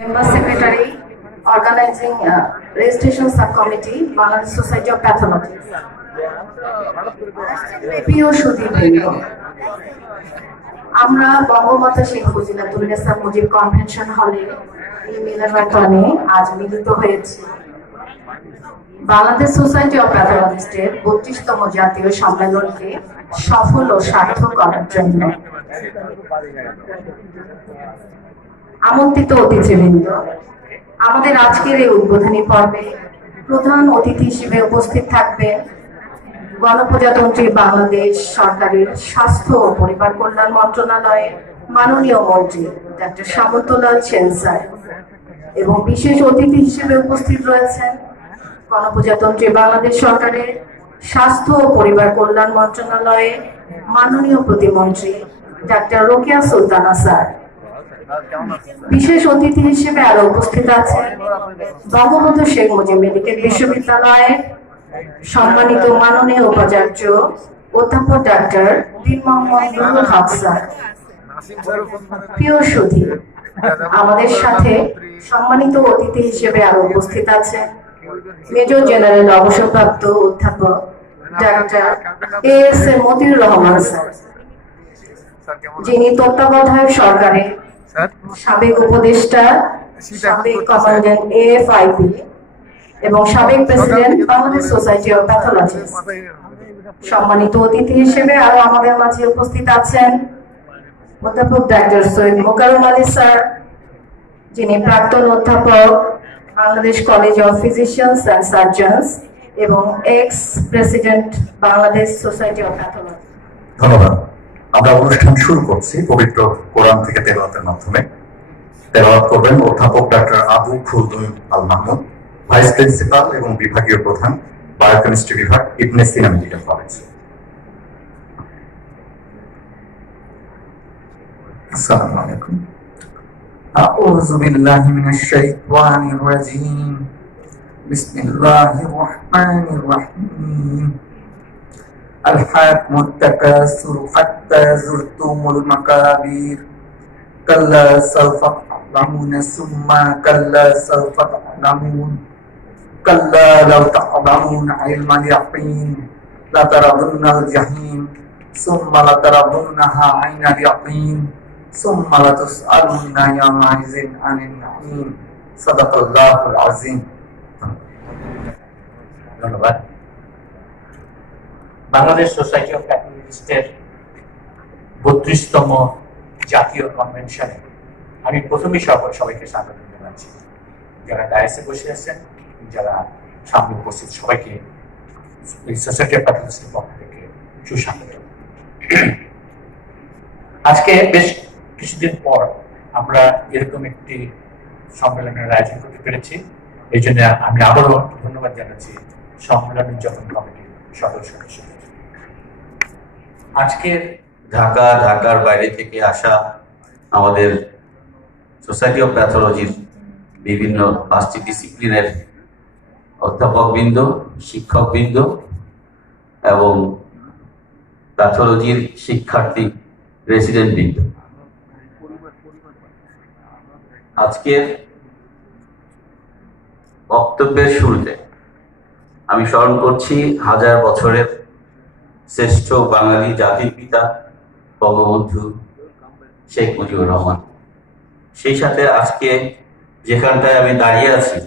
Member Secretary, Organizing Registration Subcommittee, Bangladesh Society of Pathologists. প্রিয় সুধীবৃন্দ, আমরা Bangamata Sheikh মুজিবুন্নেছা Mujib convention হলে এই মিলনায়তনে আজ মিলিত হয়েছি বাংলাদেশ সোসাইটি অফ প্যাথোলজিস্টের 32তম জাতীয় সম্মেলনকে সফল ও সার্থক করার জন্য। আমন্ত্রিত অতিথিবৃন্দ, আমাদের আজকের এই উদ্বোধনী পর্বে প্রধান অতিথি হিসেবে উপস্থিত থাকবেন গণপ্রজাতন্ত্রী বাংলাদেশ সরকারের স্বাস্থ্য ও পরিবার কল্যাণ মন্ত্রণালয়ের মাননীয় মন্ত্রী ডক্টর সামন্তলাল সেন স্যার, এবং বিশেষ অতিথি হিসেবে উপস্থিত রয়েছেন গণপ্রজাতন্ত্রী বাংলাদেশ সরকারের স্বাস্থ্য ও পরিবার কল্যাণ মন্ত্রণালয়ের মাননীয় প্রতিমন্ত্রী ডক্টর রোকেয়া সুলতানা স্যার। বিশেষ অতিথি হিসেবে আরো উপস্থিত আছেন বঙ্গবন্ধু শেখ মুজিব মেডিকেল বিশ্ববিদ্যালয়ের সম্মানিত মাননীয় উপাচার্য অধ্যাপক ডক্টর দীন মোহাম্মদ নুরুল হক স্যার। প্রিয় সুধী, আমাদের সাথে সম্মানিত অতিথি হিসেবে আরো উপস্থিত আছেন মেজর জেনারেল অবসরপ্রাপ্ত অধ্যাপক ডক্টর এ.এস.এ. মতিউর রহমান স্যার, যিনি তত্ত্বাবধায়ক সরকারের সাবেক উপদেষ্টা, সাবেক কমান্ড্যান্ট এএফআইপি এবং সাবেক president Bangladesh society of pathologist. সম্মানিত অতিথি হিসেবে আরো আমাদের মাঝে উপস্থিত আছেন অধ্যাপক ডক্টর সৈয়দ মোকাররম আলী স্যার, যিনি প্রাক্তন অধ্যাপক Bangladesh college of physicians and surgeons এবং ex president Bangladesh society of pathology. ধন্যবাদ। আমরা অনুষ্ঠান শুরু করছি পবিত্র কোরআন থেকে তেলাওয়াতের মাধ্যমে। তেলাওয়াত করবেন অধ্যাপক doctor Abu খুলদুম Al Mahmud, vice principal এবং বিভাগীয় প্রধান, বায়োকেমিস্ট্রি বিভাগ, ইবনে সিনা মেডিকেল কলেজ। আসসালামু আলাইকুম। আউযু বিল্লাহি মিনাশ শাইতানির রাজীম। বিসমিল্লাহির রহমানির রহিম। الحاكم التكاثر حتى زرتم المقابر كلا سوف تعلمون ثم كلا سوف تعلمون كلا لو تعلمون علم اليقين لترون الجحيم ثم لترونها عين اليقين ثم لتسألن يومئذ عن النعيم صدق الله العظيم। ধন্যবাদ। বাংলাদেশ সোসাইটি অফ প্যাথোলজিস্টের 32তম জাতীয় কনভেনশনে আমি প্রথমেই সবাইকে স্বাগত জানাচ্ছি। যারা ডায়াসে বসে আছেন, যারা সামনে উপস্থিত, সবাইকে সোসাইটি অফ প্যাথোলজিস্টের পক্ষ থেকে সুস্বাগত। আজকে বেশ কিছুদিন পর আমরা এরকম একটি সম্মেলনের আয়োজন করতে পেরেছি। এই জন্য আমি আবারও ধন্যবাদ জানাচ্ছি সম্মেলন উদযাপন কমিটির সদস্য। আজকের ঢাকার বাইরে থেকে আসা আমাদের সোসাইটি অফ প্যাথোলজির বিভিন্ন 5টি ডিসিপ্লিনের অধ্যাপকবৃন্দ, শিক্ষকবৃন্দ এবং প্যাথোলজির শিক্ষার্থী রেসিডেন্ট বৃন্দ, আজকের বক্তব্যের শুরুতে আমি স্মরণ করছি 1000 বছরের শ্রেষ্ঠ বাঙালি জাতির পিতা বঙ্গবন্ধু শেখ মুজিবুর রহমান। সেই সাথে আজকে যেখানটায় আমি দাঁড়িয়ে আছি,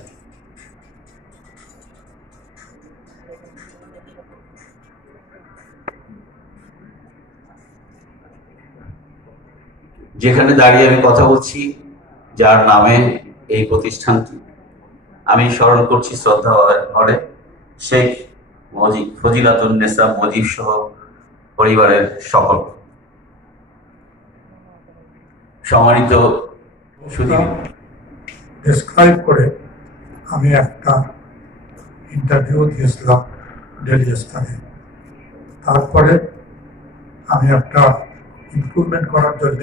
যেখানে দাঁড়িয়ে আমি কথা বলছি, যার নামে এই প্রতিষ্ঠানটি, আমি স্মরণ করছি শ্রদ্ধা ভরে শেখ ফজিলাতুন্নেছা মুজিব সহ পরিবারের সকল সম্মানিত সুধী। ডেসক্রাইব করে আমি একটা ইন্টারভিউ দিয়েছিলাম ডেলি স্টারে। তারপরে আমি একটা ইমপ্রুভমেন্ট করার জন্য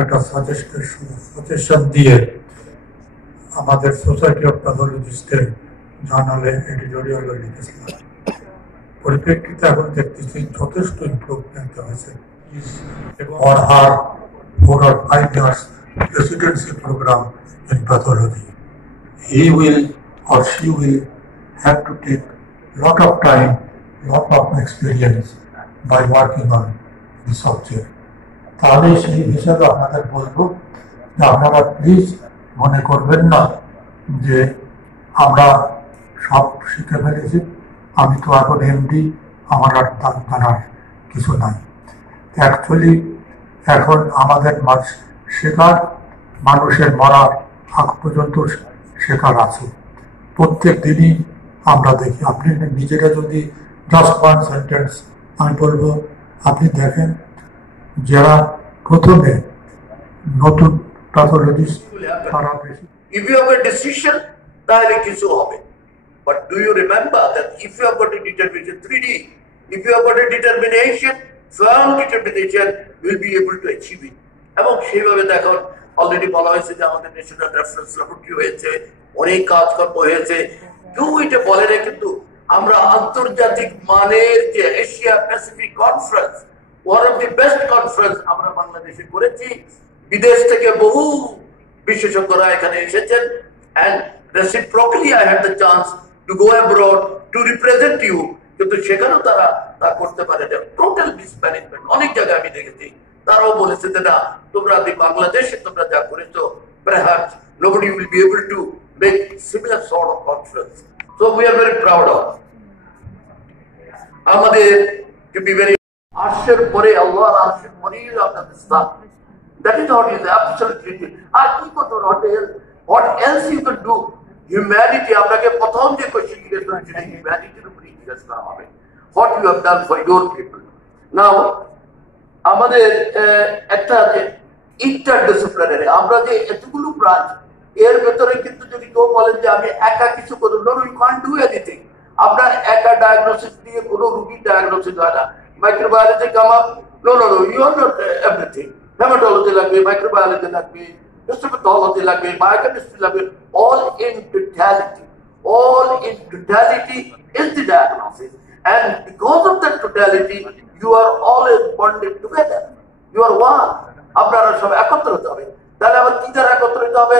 একটা সাজেশন দিয়ে আমাদের সোসাইটি অফ প্যাথোলজিস্টের জার্নালে এডিটোরিয়াল লিখেছিলাম। পরিপ্রেক্ষিতে এখন দেখতেছি যথেষ্ট ইমপ্রুভমেন্ট হয়েছে। For her 4 or 5 years residency program in pathology. He will or she will have to take lot of time, lot of experience by working on the subject. তাহলে সেই হিসাবে আপনাদের বলবো যে আপনারা প্লিজ মনে করবেন না যে আমরা সব শিখে ফেলেছি, আমি তো এখন এমডি, আমার আর জানার কিছু নাই। অ্যাকচুয়ালি এখন আমাদের শেখার, মানুষের মরার আগ পর্যন্ত শেখার আছে। প্রত্যেক দিনই আমরা দেখি, আপনি নিজেরা যদি জাস্ট ওয়ান সেন্টেন্স আমি বলবো, আপনি দেখেন যারা প্রথমে নতুন প্যাথোলজিস্ট তারা বেশি। If you have a decision, তাহলে কিছু হবে। But do you remember that if you have got a determination, 3D, if you have got a determination, firm determination, you will be able to achieve it. এবং সেইভাবে দেখুন, already বলা হয়েছে যে আমাদের ন্যাশনাল রেফারেন্স ল্যাবরেটরি হয়েছে, অনেক কাজকর্ম হয়েছে, কেউ এটা বলে না, কিন্তু আমরা আন্তর্জাতিক মানের যে Asia Pacific conference, one of the best conference আমরা বাংলাদেশে করেছি। বিদেশ থেকে বহু বিশেষজ্ঞরা এখানে এসেছেন, and reciprocally I had the chance to go abroad to represent you, কিন্তু সেখানেও তারা তা করতে পারে না, টোটাল মিসম্যানেজমেন্ট। অনেক জায়গায় আমি দেখেছি তারাও বলেছে যে না, তোমরা বাংলাদেশে তোমরা যা করেছো, perhaps nobody will be able to make similar sort of conference. So we are very proud of আমাদের to be very আরশের পরে, আল্লাহর আরশের পরেই আপনাদের স্থান। That is what is absolutely. আর কি করতে হবে? What else you can do? Humanity, আপনাকে প্রথম যে কোশ্চেন জিজ্ঞেস করেন সেটা হিউম্যানিটির উপরে জিজ্ঞেস করা হবে। What you have done for your people. Now, আমাদের একটা ইন্টারডিসিপ্লিনারি, আমরা যে এতগুলো ব্রাঞ্চ, এর ভেতরে কিন্তু যদি কেউ বলেন যে আমি একা কিছু করব, no, you can't do anything. আপনার একা ডায়াগনোসিস দিয়ে কোনো রোগী ডায়াগনোসিস হয় না। Microbiology come up, no, you are not everything. Haematology লাগবে, মাইক্রোবায়োলজি লাগবে, histopathology লাগবে, biochemistry লাগবে, all in totality is the diagnosis, and because of that totality you are always bonded together, you are one. আপনারা সব একত্র হতে হবে। তাহলে আবার কি দ্বারা একত্র হতে হবে?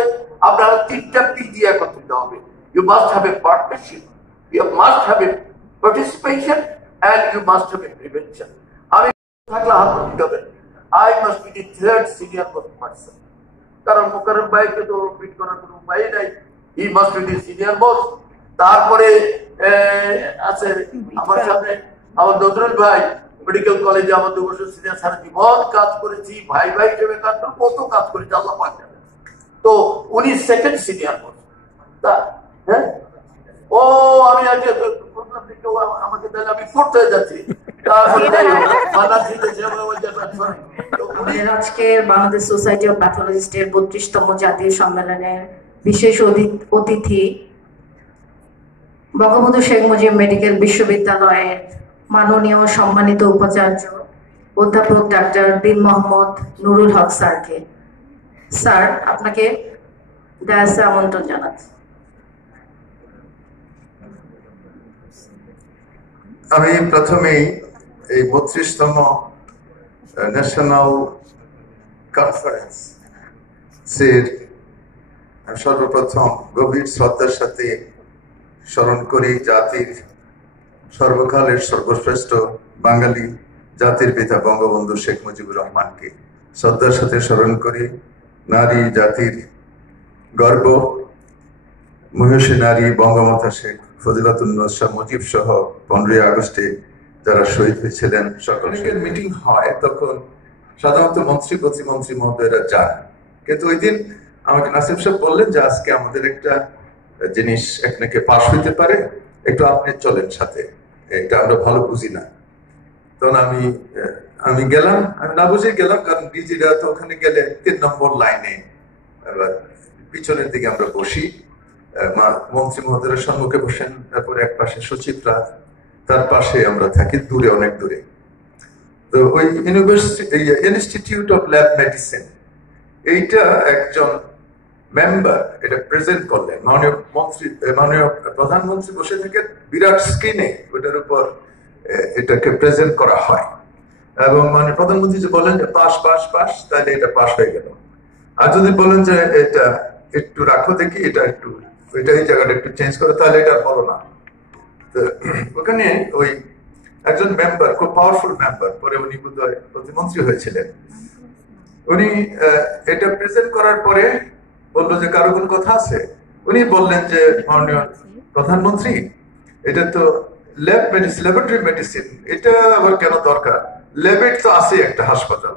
আপনারা তিনটা পি দিয়ে একত্রিত হবে। You must have a partnership, you must have a participation, and you must have a prevention. আমি থাকলে হাত দিতে হবে, I must be the third senior most person. কারণ মোকাররম ভাইকে তো ফিট করার কোনো উপায় নাই, he must be the senior most. তারপরে আছে আমার সামনে আমার নজরুল ভাই, মেডিকেল কলেজে আমার 2 বছর সিনিয়র, সারা জীবন কাজ করেছি, ভাই হিসেবে কাজ করে কত কাজ করেছি আল্লাহ পাক জানে। তো উনি সেকেন্ড সিনিয়র মোস্ট। তা হ্যাঁ, ও আমি আজকে আমাকে তাহলে আমি ফোর্থ হয়ে যাচ্ছি। আজকের বাংলাদেশ সোসাইটি অফ প্যাথোলজিস্টের 32তম জাতীয় সম্মেলনের বিশেষ অতিথি বঙ্গবন্ধু শেখ মুজিব মেডিকেল বিশ্ববিদ্যালয়ের মাননীয় সম্মানিত উপাচার্য অধ্যাপক ডাক্তার দিন মোহাম্মদ নুরুল হক স্যারকে, স্যার আপনাকে ডায়াসে আমন্ত্রণ জানাচ্ছি। আমি প্রথমেই এই 32তম ন্যাশনাল কনফারেন্স সর্বপ্রথম গভীর শ্রদ্ধার সাথে স্মরণ করি জাতির সর্বকালের সর্বশ্রেষ্ঠ বাঙালি জাতির পিতা বঙ্গবন্ধু শেখ মুজিবুর রহমানকে। শ্রদ্ধার সাথে স্মরণ করি নারী জাতির গর্ব, মহিষী নারী বঙ্গমাতা শেখ ফজিলাতুন্নেসা মুজিব সহ 15ই আগস্টে যারা শহীদ হয়েছিলেন সকলের মিটিং হয়, তখন সাধারণত মন্ত্রী প্রতিমন্ত্রী মহোদয়রা যান। কিন্তু ওই দিন আমাকে নাসিম সাহেব বললেন যে আজকে আমাদের একটা জিনিস একনাকে পাশ হইতে পারে, একটু আপনি চলেন সাথে, এটা আমরা ভালো বুঝি না। তখন আমি গেলাম, আমি না বুঝে গেলাম, কারণ ডিজিরা তো ওখানে গেলে 3 নম্বর লাইনে পিছনের দিকে আমরা বসি, মন্ত্রী মহোদয়ের সম্মুখে বসেন, তারপরে এক পাশে সচিবরা, তার পাশে আমরা থাকি দূরে, অনেক দূরে। তো ওই ইনস্টিটিউট অফ ল্যাব মেডিসিন, এইটা একজন মেম্বার এটা প্রেজেন্ট করলেন, মাননীয় প্রধানমন্ত্রী বসে থেকে বিরাট স্ক্রিনে ওটার উপর এটাকে প্রেজেন্ট করা হয়, এবং মাননীয় প্রধানমন্ত্রী যে বলেন যে পাস পাস পাস, তাহলে এটা পাস হয়ে গেল। আর যদি বলেন যে এটা একটু রাখো দেখি, এটা একটু এই জায়গাটা একটু চেঞ্জ করে, তাহলে এটা বলো না। ওখানে ওই একজন মেম্বার, খুব পাওয়ারফুল মেম্বার, পরে উনি বোধহয় প্রতিমন্ত্রী হয়েছিলেন, উনি এটা প্রেজেন্ট করার পরে বললো যে কারো কোন কথা আছে? উনি বললেন যে মাননীয় প্রধানমন্ত্রী, এটা তো ল্যাব মেডিসিন, ল্যাবরেটরি মেডিসিন, এটা আবার কেন দরকার? ল্যাবেট তো আছে একটা হাসপাতাল,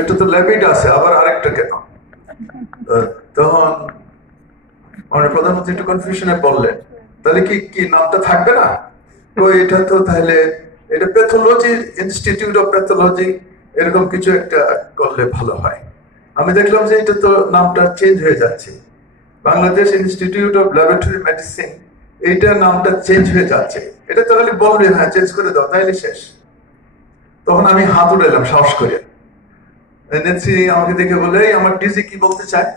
এটা তো ল্যাবেট আছে, আবার আরেকটা কেন? তখন মাননীয় প্রধানমন্ত্রী একটু কনফিউশনে বললেন, তাহলে কি নামটা থাকবে না? তো এটা তো তাহলে এটা প্যাথোলজি, ইনস্টিটিউট অফ প্যাথোলজি, এরকম কিছু একটা করলে ভালো হয়। আমি দেখলাম যে এটা তো নামটা চেঞ্জ হয়ে যাচ্ছে, Bangladesh institute of laboratory medicine, এইটা নামটা চেঞ্জ হয়ে যাচ্ছে। এটা তাহলে বলবে হ্যাঁ চেঞ্জ করে দাও, তাইলে শেষ। তখন আমি হাত উঠাইলাম সাহস করে, নেত্রী আমাকে দেখে বলে আমার ডিজি কি বলতে চায়।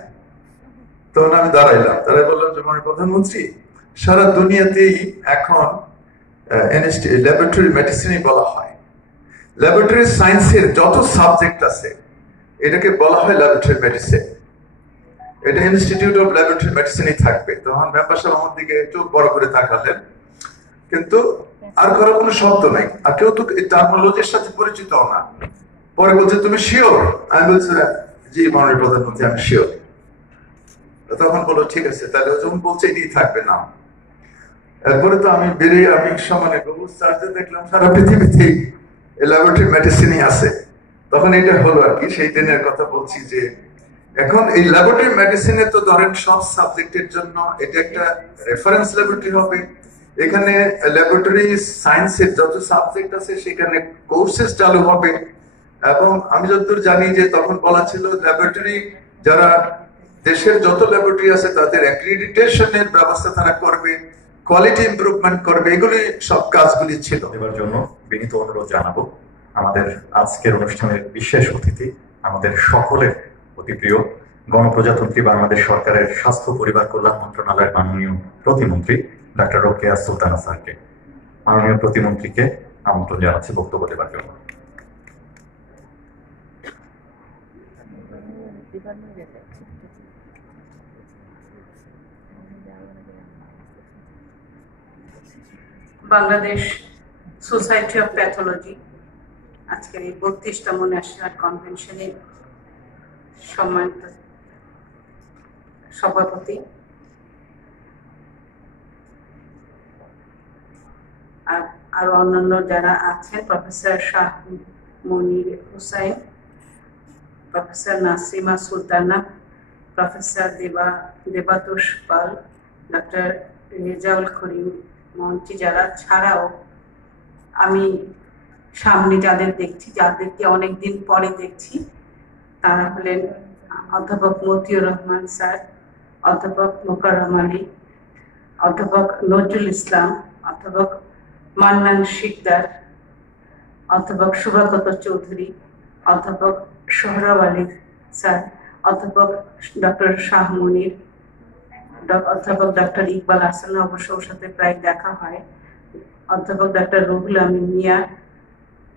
তখন আমি দাঁড়াইলাম, তারাই বললাম যে মাননীয় প্রধানমন্ত্রী, সারা দুনিয়াতেই এখন ল্যাবরেটরি মেডিসিনই বলা হয়, ল্যাবরেটরি সায়েন্সের যত সাবজেক্ট আছে এটাকে বলা হয় ল্যাবরেটরি মেডিসিন, এটা ইনস্টিটিউট অফ ল্যাবরেটরি মেডিসিনই থাকবে। তখন মেম্বার সাহেব আমার দিকে চোখ বড় করে তাকালেন, কিন্তু আর কারো কোনো শব্দ নাই, আর কেউ তো এই টার্মিনোলজির সাথে পরিচিত না। পরে বলছে তুমি শিওর? আমি বলছি জি মাননীয় প্রধানমন্ত্রী আমি শিওর। তখন বলো ঠিক আছে, তাহলে যখন বলছে এটাই থাকবে না। এরপরে তো আমি বেরিয়ে আমি সমানে গুগল সার্চে দেখলাম সারা পৃথিবীতেই ল্যাবরেটরি মেডিসিনই আছে। তখন এটা হলো আর কি, সেই দিনের কথা বলছি যে এখন এই ল্যাবরেটরি মেডিসিনে তো ধরেন সব সাবজেক্টের জন্য এটা একটা রেফারেন্স ল্যাবরেটরি হবে, এখানে ল্যাবরেটরি সায়েন্সের যত সাবজেক্ট আছে সেখানে কোর্সেস চালু হবে। এবং আমি যতদূর জানি যে তখন বলা ছিল ল্যাবরেটরি যারা দেশের যত ল্যাবরেটরি আছে তাদের অ্যাক্রিডিটেশনের ব্যবস্থা তারা করবে, কোয়ালিটি ইমপ্রুভমেন্ট করবে, এগুলি সব কাজগুলি ছিল। এবার জন্য বিনীত অনুরোধ জানাবো আমাদের আজকের অনুষ্ঠানের বিশেষ অতিথি, আমাদের সকলের অতি প্রিয় গণপ্রজাতন্ত্রী বাংলাদেশ সরকারের স্বাস্থ্য পরিবার কল্যাণ মন্ত্রণালয়ের মাননীয় প্রতিমন্ত্রী ডক্টর রোকেয়া সুলতানা স্যারকে। মাননীয় প্রতিমন্ত্রীকে আমন্ত্রণ জানাচ্ছি বক্তব্য দেওয়ার জন্য। বাংলাদেশ সোসাইটি অফ প্যাথোলজি আজকের এই 32তম ন্যাশনাল কনভেনশনের সম্মানিত সভাপতি, আর আরো অন্যান্য যারা আছেন, প্রফেসর শাহ মনির হুসাইন, প্রফেসর নাসিমা সুলতানা, প্রফেসর দেবাতুষ পাল, ডক্টর রেজাউল করিম মঞ্চে যারা ছাড়াও আমি সামনে যাদের দেখছি, যাদেরকে অনেকদিন পরে দেখছি, তারা হলেন অধ্যাপক মতিউর রহমান স্যার, অধ্যাপক মোকাররম আলী, অধ্যাপক নজরুল ইসলাম, অধ্যাপক মান্নান শিকদার, অধ্যাপক শুভাগত চৌধুরী, অধ্যাপক সোহরাব আলী স্যার, অধ্যাপক ডক্টর শাহ মনির, অধ্যাপক ডক্টর ইকবাল হাসান, অবশ্য ওর সাথে প্রায় দেখা হয়, অধ্যাপক ডক্টর রুহুল আমিন মিয়া,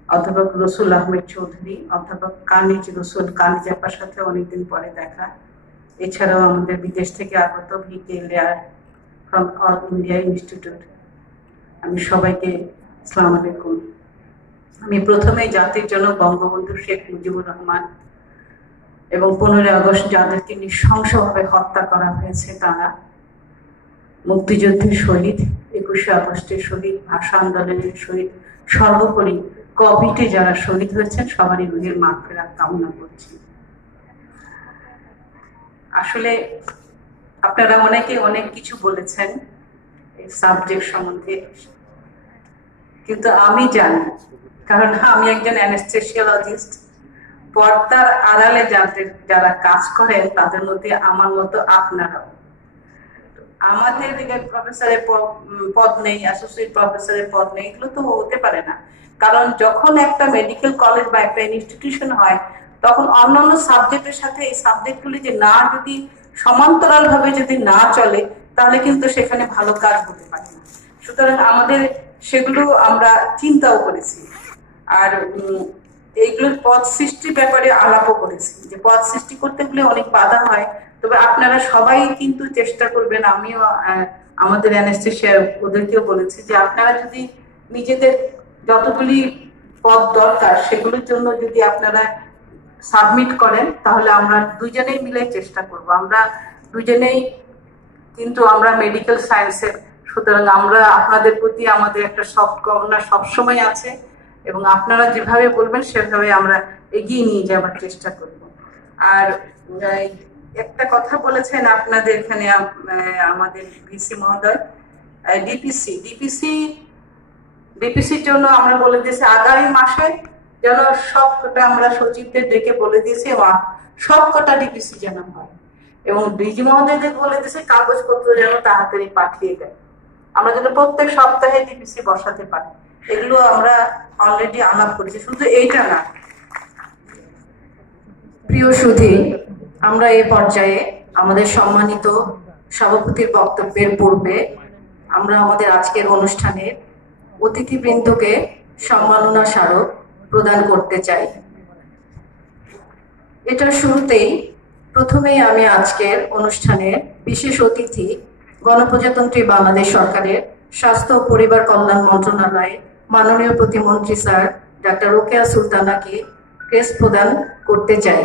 অধ্যাপক রসুল আহমেদ চৌধুরী, অধ্যাপক কানিজ রসুল, কানিজ আপার সাথে অনেকদিন পরে দেখা, এছাড়াও আমাদের বিদেশ থেকে আগত V K layer from all India institute. আমি সবাইকে আসসালামু আলাইকুম। আমি প্রথমে জাতির জনক বঙ্গবন্ধু শেখ মুজিবুর রহমান এবং 15 আগস্ট যাদেরকে নৃশংসভাবে হত্যা করা হয়েছে, তারা মুক্তিযুদ্ধের শহীদ, 21শে আগস্টের শহীদ, ভাষা আন্দোলনের শহীদ, সর্বোপরি কোভিডে যারা শহীদ হয়েছেন সবারই রুহের মাগফিরাত কামনা করছি। আসলে আপনারা অনেকে অনেক কিছু বলেছেন এই সাবজেক্ট সম্বন্ধে, কিন্তু আমি জানি, কারণ আমি একজন অ্যানেস্থেসিওলজিস্ট। পর্দার আড়ালে যারা কাজ করেন তাদের মধ্যে আমার মতো আপনারাও। আমাদের প্রফেসরের পদ নেই, অ্যাসোসিয়েট প্রফেসরের পদ নেই, এগুলো তো হতে পারে না। কারণ যখন একটা মেডিকেল কলেজ বা একটা ইনস্টিটিউশন হয়, তখন অন্যান্য সাবজেক্টের সাথে এই সাবজেক্টগুলি যে না যদি সমান্তরাল ভাবে যদি না চলে, তাহলে কিন্তু সেখানে ভালো কাজ হতে পারে না। সুতরাং আমাদের সেগুলো আমরা চিন্তাও করেছি। আর এইগুলোর পদ সৃষ্টির ব্যাপারে আলাপও করেছি, যে পদ সৃষ্টি করতে গেলে অনেক বাধা হয়। তবে আপনারা সবাই কিন্তু চেষ্টা করবেন, আমিও আমাদের অ্যানেস্থেশিয়া ওদেরকেও বলেছি যে আপনারা যদি নিজেদের যতগুলি পদ দরকার সেগুলোর জন্য যদি আপনারা সাবমিট করেন, তাহলে আমরা দুজনেই মিলে চেষ্টা করব। আমরা দুজনেই কিন্তু আমরা মেডিকেল সায়েন্সের, সুতরাং আমরা আপনাদের প্রতি আমাদের একটা সফট কর্নার সবসময় আছে, এবং আপনারা যেভাবে বলবেন সেভাবে আমরা এগিয়ে নিয়ে যাওয়ার চেষ্টা করব। আর একটা কথা বলেছেন আপনাদের এখানে আমাদের ভিসি মহোদয়, ডিপিসির জন্য আমরা বলে দিয়েছি আগামী মাসে যেন সবকটা, আমরা সচিবদের ডেকে বলে দিয়েছি সবকটা ডিপিসি যেন হয়, এবং ডিজি মহোদয়দের বলে দিয়েছে কাগজপত্র যেন তাড়াতাড়ি পাঠিয়ে দেয়, আমরা যেন প্রত্যেক সপ্তাহে ডিপিসি বসাতে পারি। এগুলো আমরা অলরেডি আলাপ করেছি, শুধু এইটা না। প্রিয় সুধী, আমরা এই পর্যায়ে আমাদের সম্মানিত সভাপতির বক্তব্যের পূর্বে আমরা আমাদের আজকের অনুষ্ঠানের অতিথিবৃন্দকে সম্মাননা স্মারক প্রদান করতে চাই। এটার শুরুতেই প্রথমেই আমি আজকের অনুষ্ঠানের বিশেষ অতিথি গণপ্রজাতন্ত্রী বাংলাদেশ সরকারের স্বাস্থ্য ও পরিবার কল্যাণ মন্ত্রণালয়ের মাননীয় প্রতিমন্ত্রী স্যার ডাক্তার রোকেয়া সুলতানাকে ক্রেস্ট প্রদান করতে চাই।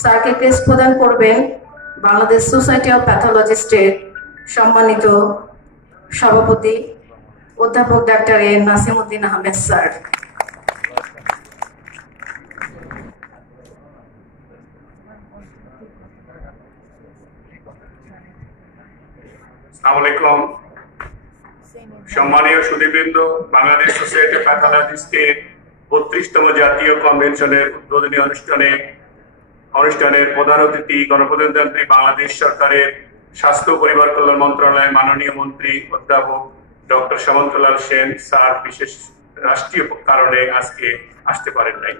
স্যারকে ক্রেস্ট প্রদান করবেন বাংলাদেশ সোসাইটি অফ প্যাথোলজিস্টের সম্মানিত সভাপতি অধ্যাপক ডাক্তার এ নাসিমউদ্দিন আহমেদ স্যার। আসসালামু আলাইকুম। সম্মানীয় সুধীবৃন্দ, বাংলাদেশ সোসাইটি অফ প্যাথোলজিস্টের 32তম জাতীয় কনভেনশনের উদ্বোধনী অনুষ্ঠানের প্রধান অতিথি গণপ্রজাতন্ত্রী বাংলাদেশ সরকারের স্বাস্থ্য পরিবার কল্যাণ মন্ত্রণালয়ের মাননীয় মন্ত্রী অধ্যাপক ডক্টর সামন্তলাল সেন স্যার বিশেষ রাষ্ট্রীয় কারণে আজকে আসতে পারেন নাই।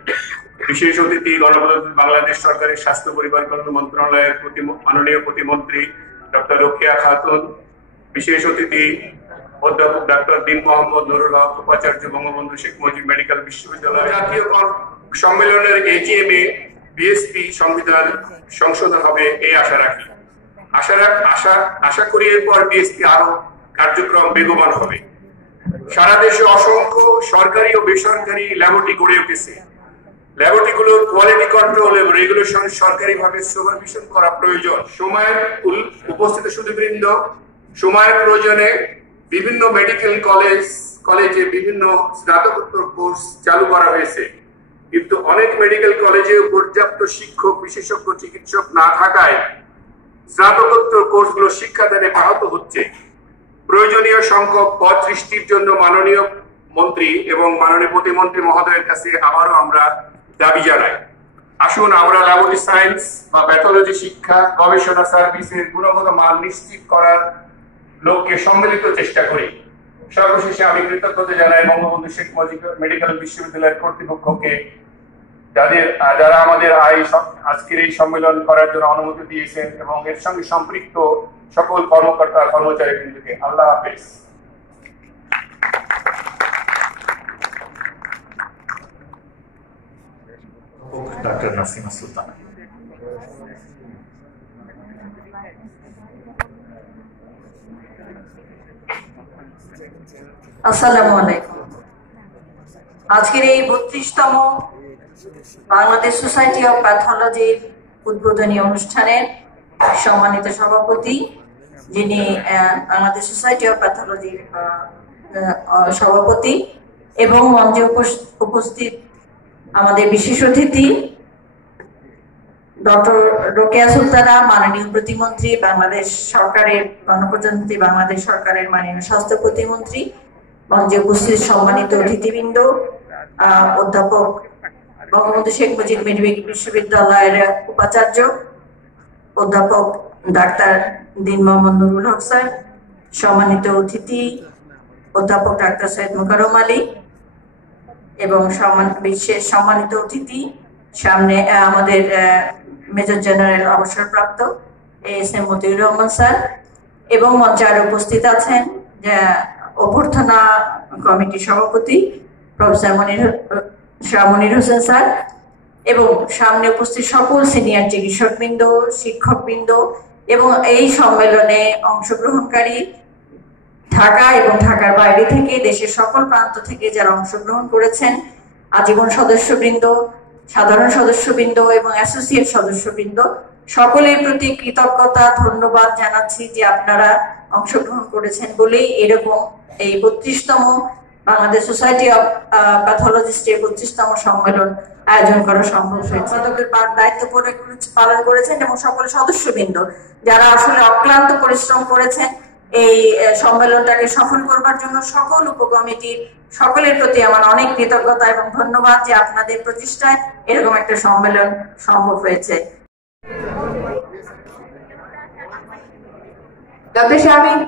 বিশেষ অতিথি গণপ্রজাতন্ত্রী বাংলাদেশ সরকারের স্বাস্থ্য পরিবার কল্যাণ মন্ত্রণালয়ের মাননীয় প্রতিমন্ত্রী ডক্টর রোকেয়া খাতুন, বিশেষ অতিথি অধ্যাপক ডাক্তার দিন মোহাম্মদ নুরুল হক উপাচার্য বঙ্গবন্ধু শেখ মুজিব মেডিকেল বিশ্ববিদ্যালয় জাতীয় সম্মেলনের এজিএম এ বিএসপি সংবিধান সংশোধন হবে এই আশা রাখি। আশা করি এরপর বিএসপি আরো কার্যক্রম বেগবান হবে। সারা দেশে অসংখ্য সরকারি ও বেসরকারি ল্যাবরেটরি গড়ে উঠেছে। ল্যাবরেটরিগুলোর কোয়ালিটি কন্ট্রোল এবং রেগুলেশন সরকারিভাবে সুপারভিশন করা প্রয়োজন। সময়ের উপস্থিত সুধীবৃন্দ, সময়ের প্রয়োজনে বিভিন্ন মেডিকেল কলেজে বিভিন্ন স্নাতকোত্তর কোর্স চালু করা হয়েছে, কিন্তু অনেক মেডিকেল কলেজে পর্যাপ্ত শিক্ষক বিশেষজ্ঞ চিকিৎসক না থাকায় স্নাতকোত্তর কোর্সগুলো শিক্ষাদানে ব্যাহত হচ্ছে। প্রয়োজনীয় সংখ্যক পদ সৃষ্টির জন্য মাননীয় মন্ত্রী এবং মাননীয় প্রতিমন্ত্রী মহোদয়ের কাছে আবারও আমরা দাবি জানাই। আসুন আমরা ল্যাবরেটরি সায়েন্স বা প্যাথোলজি শিক্ষা গবেষণা সার্ভিসের গুণগত মান নিশ্চিত করার লক্ষ্যে সম্মিলিত চেষ্টা করি। সর্বশেষে আমি কৃতজ্ঞতা জানাই বঙ্গবন্ধু শেখ মুজিব মেডিকেল বিশ্ববিদ্যালয়ের কর্তৃপক্ষকে, যারা আমাদের আজকের এই সম্মেলন করার জন্য অনুমতি দিয়েছেন, এবং এর সঙ্গে সম্পৃক্ত সকল কর্মকর্তা কর্মচারী বৃন্দকে। আল্লাহ হাফেজ। ডাক্তার নাসিমা সুলতানা। আসসালামু আলাইকুম। আজকের এই 32তম বাংলাদেশ সোসাইটি অফ প্যাথোলজির উদ্বোধনী অনুষ্ঠানের সম্মানিত সভাপতি, যিনি বাংলাদেশ সোসাইটি অফ প্যাথোলজির সভাপতি, এবং মঞ্চে উপস্থিত আমাদের বিশেষ অতিথি ডক্টর রোকেয়া সুলতানা, মাননীয় প্রতিমন্ত্রী বাংলাদেশ সরকারের গণপ্রজাতন্ত্রী বাংলাদেশ সরকারের মাননীয় স্বাস্থ্য প্রতিমন্ত্রী, মঞ্চে উপস্থিত সম্মানিত অতিথিবৃন্দ, অধ্যাপক বঙ্গবন্ধু শেখ মুজিব মেডিকেল বিশ্ববিদ্যালয়ের উপাচার্য অধ্যাপক ডাক্তার দিন মোহাম্মদ নুরুল হক স্যার, সম্মানিত অতিথি অধ্যাপক ডাক্তার সৈয়দ মুকাররম আলী, এবং বিশেষ সম্মানিত অতিথি সামনে আমাদের মেজর জেনারেল অবসরপ্রাপ্ত এএসএম মতিউর রহমান স্যার, এবং মঞ্চে আরো উপস্থিত আছেন অভ্যর্থনা কমিটির সভাপতি প্রফেসর শাহ মনির হোসেন স্যার এবং সামনে উপস্থিত সকল সিনিয়র চিকিৎসকবৃন্দ, শিক্ষকবৃন্দ এবং এই সম্মেলনে অংশগ্রহণকারী ঢাকা এবং ঢাকার বাইরে থেকে দেশের সকল প্রান্ত থেকে যারা অংশগ্রহণ করেছেন, আজীবন সদস্যবৃন্দ, সাধারণ সদস্যবৃন্দ এবং অ্যাসোসিয়েট সদস্যবৃন্দ, সকলের প্রতি কৃতজ্ঞতা ধন্যবাদ জানাচ্ছি যে আপনারা অংশগ্রহণ করেছেন বলেই এরকম এই 32তম বাংলাদেশ সোসাইটি অফ প্যাথোলজিস্টের 32তম সম্মেলন আয়োজন করা সম্ভব হয়েছে। দায়িত্ব পালন করেছেন এবং সকল সদস্যবৃন্দ যারা আসলে অক্লান্ত পরিশ্রম করেছেন এই সম্মেলনটাকে সফল করবার জন্য সকল উপকমিটির সকলের প্রতি আমার অনেক কৃতজ্ঞতা এবং ধন্যবাদ যে আপনাদের প্রচেষ্টায় এরকম একটা সম্মেলন সম্ভব হয়েছে। ডক্টর শামিন